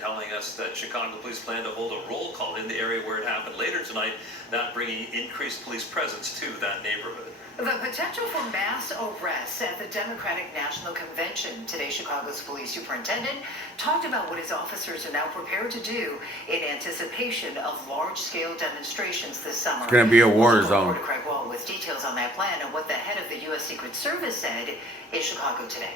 telling us that Chicago police plan to hold a roll call in the area where it happened later tonight, that bringing increased police presence to that neighborhood. The potential for mass arrests at the Democratic National Convention. Today, Chicago's police superintendent talked about what his officers are now prepared to do in anticipation of large-scale demonstrations this summer. It's going to be a war zone. Craig Wall with details on that plan and what the head of the U.S. Secret Service said in Chicago today.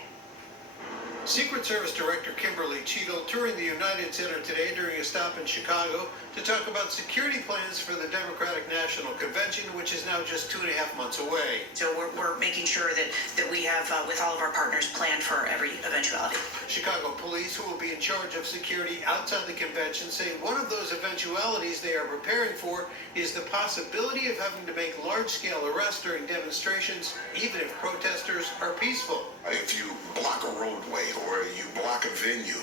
Secret Service Director Kimberly Cheadle touring the United Center today during a stop in Chicago to talk about security plans for the Democratic National Convention, which is now just 2.5 months away. So we're making sure that we have, with all of our partners, planned for every eventuality. Chicago police, who will be in charge of security outside the convention, say one of those eventualities they are preparing for is the possibility of having to make large-scale arrests during demonstrations, even if protesters are peaceful. If you block a roadway or you block a venue,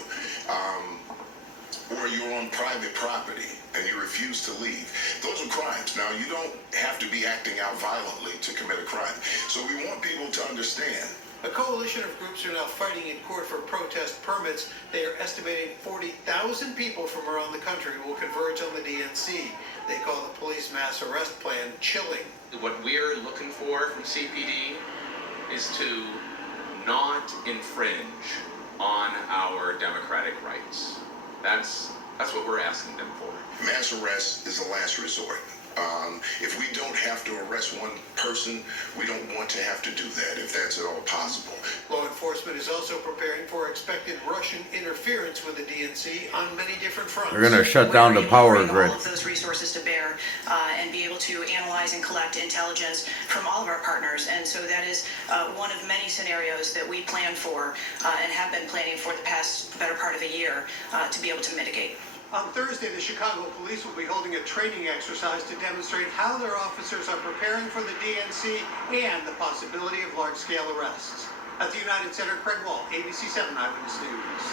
or you're on private property and you refuse to leave, those are crimes. Now, you don't have to be acting out violently to commit a crime. So we want people to understand. A coalition of groups are now fighting in court for protest permits. They are estimating 40,000 people from around the country will converge on the DNC. They call the police mass arrest plan chilling. What we're looking for from CPD is to not infringe on our democratic rights. That's what we're asking them for. Mass arrest is the last resort. If we don't have to arrest one person, we don't want to have to do that, if that's at all possible. Law enforcement is also preparing for expected Russian interference with the DNC on many different fronts. They're going to shut down the power grid. All of those resources to bear and be able to analyze and collect intelligence from all of our partners. And so that is one of many scenarios that we plan for and have been planning for the past better part of a year to be able to mitigate. On Thursday, the Chicago police will be holding a training exercise to demonstrate how their officers are preparing for the DNC and the possibility of large-scale arrests. At the United Center, Craig Wall, ABC 7 Eyewitness News.